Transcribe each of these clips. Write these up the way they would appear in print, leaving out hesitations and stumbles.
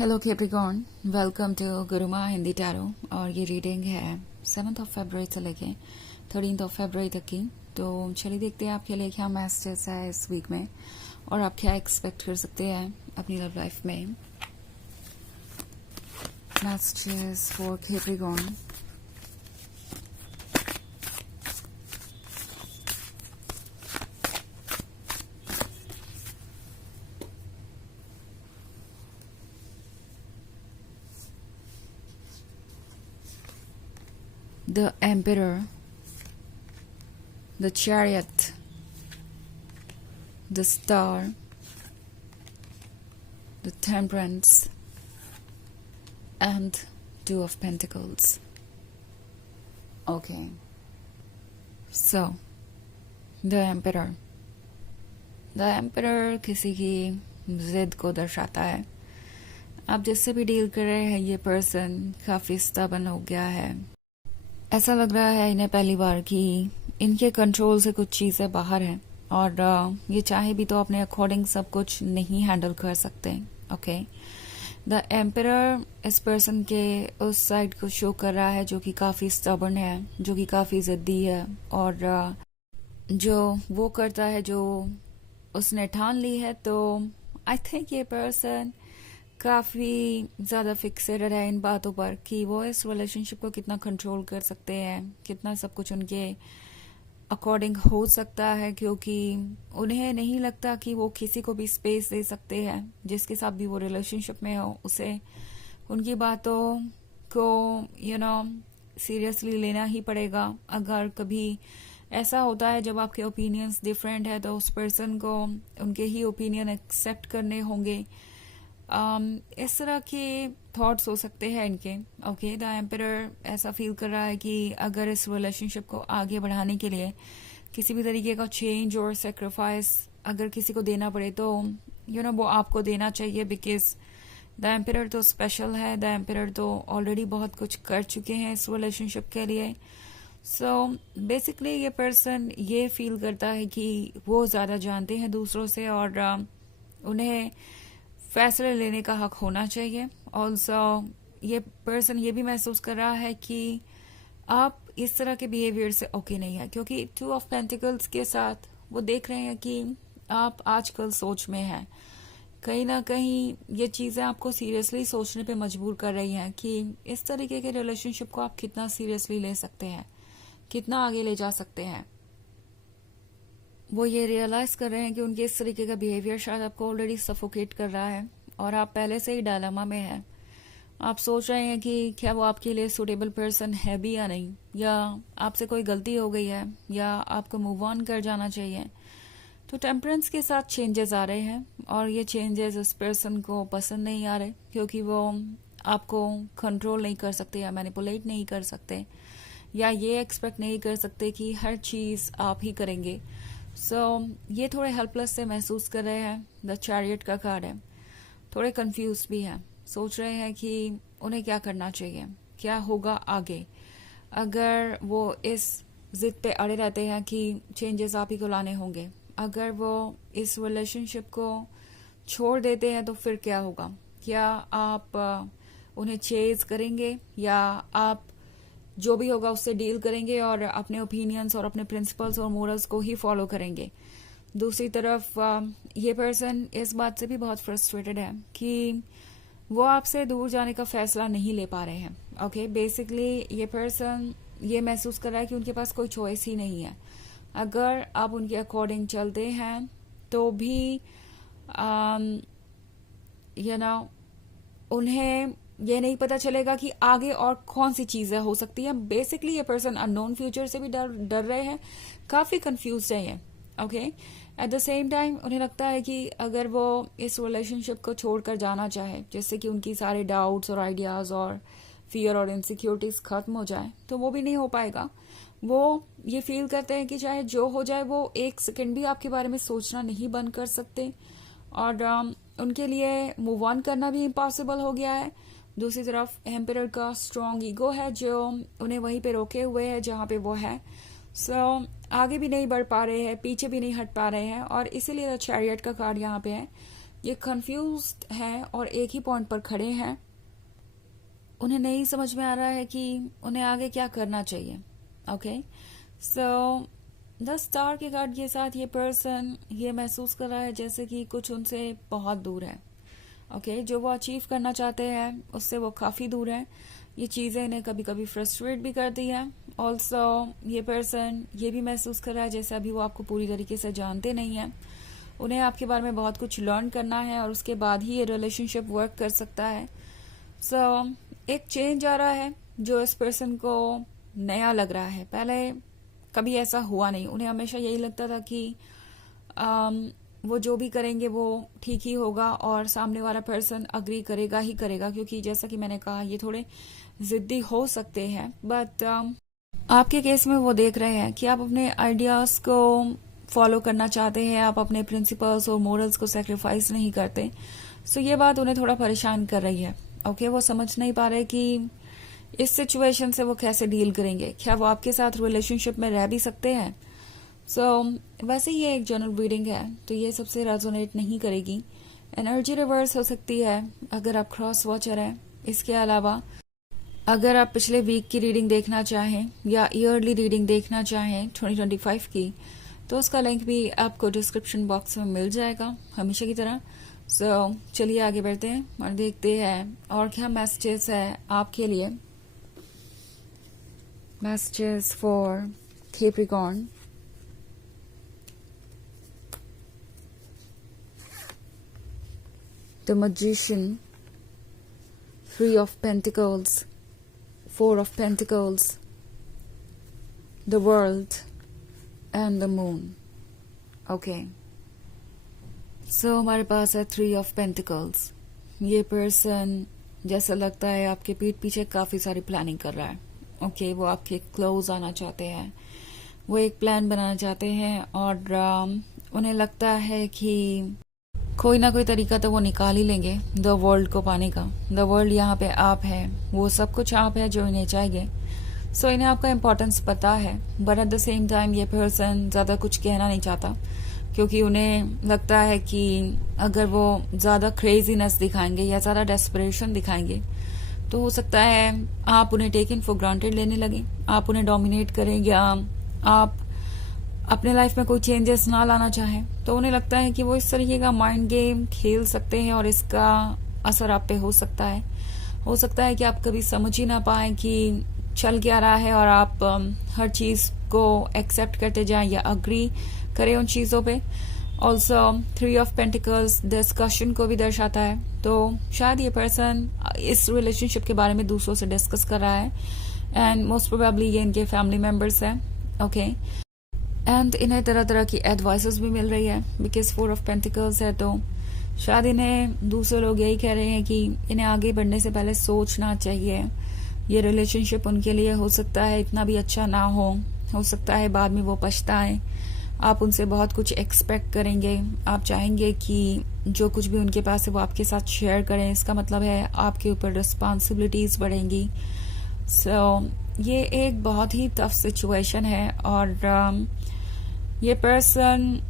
Hello Capricorn, welcome to Guruma Hindi tarot. और ये reading है 7 फरवरी से लेके 13 फरवरी तक की। तो चलिए देखते हैं आपके लिए क्या मैसेजेस है इस वीक में और आप क्या एक्सपेक्ट कर सकते हैं अपनी लव लाइफ में। Messages for Capricorn. The Emperor, the Chariot, the Star, the Temperance, and Two of Pentacles. Okay. So, the Emperor. The Emperor किसी की जिद को दर्शाता है। आप जिससे भी डील कर रहे हैं ये पर्सन काफी स्टबर्न हो गया है। ऐसा लग रहा है इन्हें पहली बार कि इनके कंट्रोल से कुछ चीज़ें बाहर हैं और ये चाहे भी तो अपने अकॉर्डिंग सब कुछ नहीं हैंडल कर सकते। ओके, द एम्परर इस पर्सन के उस साइड को शो कर रहा है जो कि काफ़ी स्टबर्न है, जो कि काफ़ी ज़िद्दी है और जो वो करता है जो उसने ठान ली है। तो आई थिंक ये पर्सन काफ़ी ज़्यादा फिक्सेटेड है इन बातों पर कि वो इस रिलेशनशिप को कितना कंट्रोल कर सकते हैं, कितना सब कुछ उनके अकॉर्डिंग हो सकता है, क्योंकि उन्हें नहीं लगता कि वो किसी को भी स्पेस दे सकते हैं जिसके साथ भी वो रिलेशनशिप में हो। उसे उनकी बातों को सीरियसली लेना ही पड़ेगा। अगर कभी ऐसा होता है जब आपके ओपिनियंस डिफरेंट है तो उस पर्सन को उनके ही ओपिनियन एक्सेप्ट करने होंगे। इस तरह के थॉट्स हो सकते हैं इनके। ओके, द एम्परर ऐसा फील कर रहा है कि अगर इस रिलेशनशिप को आगे बढ़ाने के लिए किसी भी तरीके का चेंज और सेक्रीफाइस अगर किसी को देना पड़े तो वो आपको देना चाहिए, बिकॉज द एम्परर तो स्पेशल है। द एम्परर तो ऑलरेडी बहुत कुछ कर चुके हैं इस रिलेशनशिप के लिए। सो बेसिकली ये पर्सन ये फील करता है कि वो ज़्यादा जानते हैं दूसरों से और उन्हें फैसले लेने का हक होना चाहिए। ऑल्सो ये पर्सन ये भी महसूस कर रहा है कि आप इस तरह के बिहेवियर से ओके नहीं है, क्योंकि 2 ऑफ पेंटिकल्स के साथ वो देख रहे हैं कि आप आजकल सोच में हैं। कहीं ना कहीं ये चीज़ें आपको सीरियसली सोचने पे मजबूर कर रही हैं कि इस तरीके के रिलेशनशिप को आप कितना सीरियसली ले सकते हैं, कितना आगे ले जा सकते हैं। वो ये रियलाइज कर रहे हैं कि उनके इस तरीके का बिहेवियर शायद आपको ऑलरेडी सफोकेट कर रहा है और आप पहले से ही डायलेमा में हैं। आप सोच रहे हैं कि क्या वो आपके लिए सूटेबल पर्सन है भी या नहीं, या आपसे कोई गलती हो गई है, या आपको मूव ऑन कर जाना चाहिए। तो टेम्परेंस के साथ चेंजेस आ रहे हैं और ये चेंजेस उस पर्सन को पसंद नहीं आ रहे, क्योंकि वो आपको कंट्रोल नहीं कर सकते या मैनिपुलेट नहीं कर सकते, या ये एक्सपेक्ट नहीं कर सकते कि हर चीज़ आप ही करेंगे। ये थोड़े हेल्पलेस से महसूस कर रहे हैं। द चैरियट का कार्ड है। थोड़े कंफ्यूज भी हैं, सोच रहे हैं कि उन्हें क्या करना चाहिए, क्या होगा आगे। अगर वो इस जिद पे अड़े रहते हैं कि चेंजेस आप ही को लाने होंगे, अगर वो इस रिलेशनशिप को छोड़ देते हैं तो फिर क्या होगा। क्या आप उन्हें चेज करेंगे या आप जो भी होगा उससे डील करेंगे और अपने ओपिनियंस और अपने प्रिंसिपल्स और मोरल्स को ही फॉलो करेंगे। दूसरी तरफ ये पर्सन इस बात से भी बहुत फ्रस्ट्रेटेड है कि वो आपसे दूर जाने का फैसला नहीं ले पा रहे हैं। ओके, बेसिकली ये पर्सन ये महसूस कर रहा है कि उनके पास कोई चॉइस ही नहीं है। अगर आप उनके अकॉर्डिंग चलते हैं तो भी उन्हें ये नहीं पता चलेगा कि आगे और कौन सी चीजें हो सकती है। बेसिकली ये पर्सन अननोन फ्यूचर से भी डर रहे हैं, काफी कंफ्यूज है ये। Okay, at the same time उन्हें लगता है कि अगर वो इस रिलेशनशिप को छोड़कर जाना चाहे, जिससे कि उनकी सारे डाउट्स और आइडियाज और फियर और इनसिक्योरिटीज खत्म हो जाए, तो वो भी नहीं हो पाएगा। वो ये फील करते हैं कि चाहे जो हो जाए वो एक सेकेंड भी आपके बारे में सोचना नहीं बंद कर सकते और उनके लिए मूव ऑन करना भी इम्पॉसिबल हो गया है। दूसरी तरफ एम्परर का स्ट्रॉन्ग ईगो है जो उन्हें वहीं पे रोके हुए है जहाँ पे वो है। आगे भी नहीं बढ़ पा रहे हैं, पीछे भी नहीं हट पा रहे हैं और इसीलिए चैरियट का कार्ड यहाँ पे है ये कंफ्यूज्ड हैं और एक ही पॉइंट पर खड़े हैं। उन्हें नहीं समझ में आ रहा है कि उन्हें आगे क्या करना चाहिए। ओके, सो द स्टार के कार्ड के साथ ये पर्सन ये महसूस कर रहा है जैसे कि कुछ उनसे बहुत दूर है। ओके, जो वो अचीव करना चाहते हैं उससे वो काफ़ी दूर है। ये चीज़ें इन्हें कभी कभी फ्रस्ट्रेट भी करती है। ऑल्सो ये पर्सन ये भी महसूस कर रहा है जैसे अभी वो आपको पूरी तरीके से जानते नहीं हैं। उन्हें आपके बारे में बहुत कुछ लर्न करना है और उसके बाद ही ये रिलेशनशिप वर्क कर सकता है। सो एक चेंज आ रहा है जो इस पर्सन को नया लग रहा है। पहले कभी ऐसा हुआ नहीं। उन्हें हमेशा यही लगता था कि वो जो भी करेंगे वो ठीक ही होगा और सामने वाला पर्सन अग्री करेगा ही करेगा, क्योंकि जैसा कि मैंने कहा ये थोड़े जिद्दी हो सकते हैं। बट आपके केस में वो देख रहे हैं कि आप अपने आइडियाज को फॉलो करना चाहते हैं, आप अपने प्रिंसिपल्स और मोरल्स को सेक्रीफाइस नहीं करते। सो ये बात उन्हें थोड़ा परेशान कर रही है। ओके, वो समझ नहीं पा रहे कि इस सिचुएशन से वो कैसे डील करेंगे। क्या वो आपके साथ रिलेशनशिप में रह भी सकते हैं? वैसे ये एक जनरल रीडिंग है तो ये सबसे रेजोनेट नहीं करेगी। एनर्जी रिवर्स हो सकती है अगर आप क्रॉस वॉचर हैं। इसके अलावा अगर आप पिछले वीक की रीडिंग देखना चाहें या ईयरली रीडिंग देखना चाहें 2025 की, तो उसका लिंक भी आपको डिस्क्रिप्शन बॉक्स में मिल जाएगा हमेशा की तरह। चलिए आगे बढ़ते हैं और देखते हैं और क्या मैसेजेस है आपके लिए। Messages for Capricorn. The Magician, 3 of Pentacles, 4 of Pentacles, the World, and the Moon. Okay. So हमारे पास है 3 of Pentacles. ये पर्सन जैसा लगता है आपके पीठ पीछे काफी सारी प्लानिंग कर रहा है। ओके, वो आपके क्लोज आना चाहते हैं, वो एक प्लान बनाना चाहते हैं और उन्हें लगता है कि कोई ना कोई तरीका तो वो निकाल ही लेंगे द वर्ल्ड को पाने का। द वर्ल्ड यहाँ पे आप है, वो सब कुछ आप है जो इन्हें चाहिए। सो इन्हें आपका इम्पोर्टेंस पता है, but at the same time ये पर्सन ज़्यादा कुछ कहना नहीं चाहता, क्योंकि उन्हें लगता है कि अगर वो ज़्यादा क्रेजीनेस दिखाएंगे या ज़्यादा डेस्परेशन दिखाएंगे तो हो सकता है आप उन्हें टेकन फॉर ग्रांटेड लेने लगे, आप उन्हें डोमिनेट करें या आप अपने लाइफ में कोई चेंजेस ना लाना चाहें। तो उन्हें लगता है कि वो इस तरीके का माइंड गेम खेल सकते हैं और इसका असर आप पे हो सकता है। हो सकता है कि आप कभी समझ ही ना पाए कि चल क्या रहा है और आप हर चीज को एक्सेप्ट करते जाएं या अग्री करें उन चीजों पे। ऑल्सो 3 ऑफ पेंटिकल्स डिस्कशन को भी दर्शाता है, तो शायद ये पर्सन इस रिलेशनशिप के बारे में दूसरों से डिस्कस कर रहा है एंड मोस्ट प्रोबेबली ये इनके फैमिली मेंबर्स हैं। ओके, एंड इन्हें तरह तरह की एडवाइसेस भी मिल रही है बिकॉज 4 ऑफ पेंटिकल्स है, तो शायद इन्हें दूसरे लोग यही कह रहे हैं कि इन्हें आगे बढ़ने से पहले सोचना चाहिए। ये रिलेशनशिप उनके लिए हो सकता है इतना भी अच्छा ना हो सकता है बाद में वो पछताएं। आप उनसे बहुत कुछ एक्सपेक्ट करेंगे, आप चाहेंगे कि जो कुछ भी उनके पास है वो आपके साथ शेयर करें। इसका मतलब है आपके ऊपर रिस्पॉन्सिबिलिटीज बढ़ेंगी। ये एक बहुत ही टफ सिचुएशन है और ये पर्सन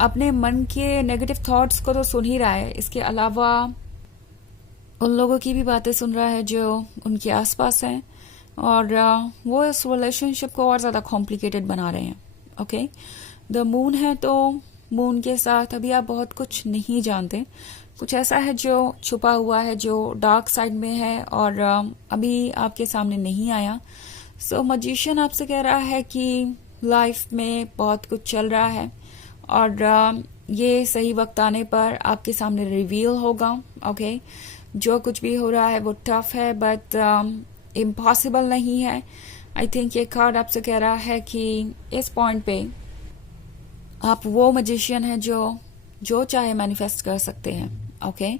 अपने मन के नेगेटिव थॉट्स को तो सुन ही रहा है, इसके अलावा उन लोगों की भी बातें सुन रहा है जो उनके आसपास हैं और वो इस रिलेशनशिप को और ज्यादा कॉम्प्लिकेटेड बना रहे हैं। ओके, द मून है तो मून के साथ अभी आप बहुत कुछ नहीं जानते, कुछ ऐसा है जो छुपा हुआ है, जो डार्क साइड में है और अभी आपके सामने नहीं आया। सो मजिशियन आपसे कह रहा है कि लाइफ में बहुत कुछ चल रहा है और ये सही वक्त आने पर आपके सामने रिवील होगा। ओके, जो कुछ भी हो रहा है वो टफ है बट इम्पॉसिबल नहीं है। आई थिंक ये कार्ड आपसे कह रहा है कि इस पॉइंट पे आप वो मजिशियन है जो चाहे मैनिफेस्ट कर सकते हैं। ओके,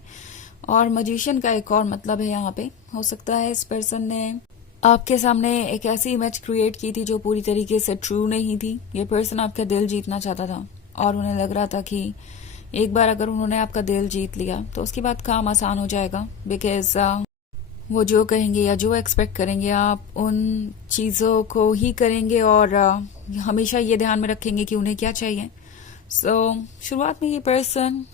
और मजिशियन का एक और मतलब है यहाँ पे, हो सकता है इस पर्सन ने आपके सामने एक ऐसी इमेज क्रिएट की थी जो पूरी तरीके से ट्रू नहीं थी। ये पर्सन आपका दिल जीतना चाहता था और उन्हें लग रहा था कि एक बार अगर उन्होंने आपका दिल जीत लिया तो उसके बाद काम आसान हो जाएगा, बिकॉज वो जो कहेंगे या जो एक्सपेक्ट करेंगे आप उन चीज़ों को ही करेंगे और हमेशा ये ध्यान में रखेंगे कि उन्हें क्या चाहिए। शुरुआत में ये पर्सन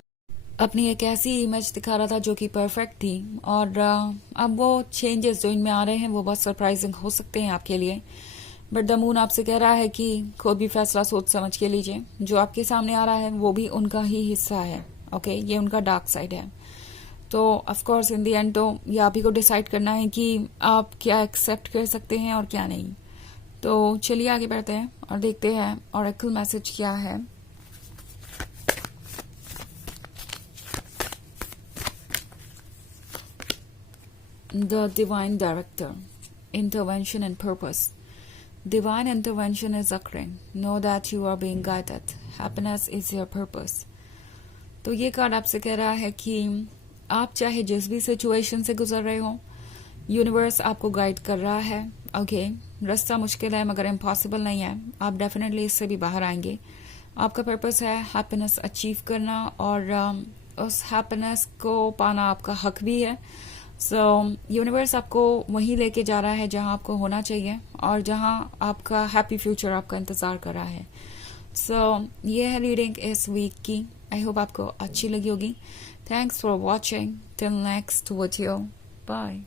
अपनी एक ऐसी इमेज दिखा रहा था जो कि परफेक्ट थी, और अब वो चेंजेस जो इनमें आ रहे हैं वो बहुत सरप्राइजिंग हो सकते हैं आपके लिए। बट द मून आपसे कह रहा है कि कोई भी फैसला सोच समझ के लीजिए। जो आपके सामने आ रहा है वो भी उनका ही हिस्सा है। ओके, ये उनका डार्क साइड है। तो of course in the end तो ये आप ही को डिसाइड करना है कि आप क्या एक्सेप्ट कर सकते हैं और क्या नहीं। तो चलिए आगे बढ़ते हैं और देखते हैं ऑरेकल मैसेज क्या है। The divine director, intervention and purpose. Divine intervention is occurring. Know that you are being guided. Happiness is your purpose. तो ये कार्ड आपसे कह रहा है कि आप चाहे जिस भी सिचुएशन से गुजर रहे हो, यूनिवर्स आपको गाइड कर रहा है। ओके, रास्ता मुश्किल है मगर इम्पॉसिबल नहीं है। आप डेफिनेटली इससे भी बाहर आएंगे। आपका पर्पस है हैप्पीनेस अचीव करना, और उस हैप्पीनेस को पाना आपका हक भी है। सो यूनिवर्स आपको वहीं लेके जा रहा है जहां आपको होना चाहिए, और जहां आपका हैप्पी फ्यूचर आपका इंतजार कर रहा है। सो ये है रीडिंग इस वीक की। आई होप आपको अच्छी लगी होगी। Thanks for watching. Till next video, bye.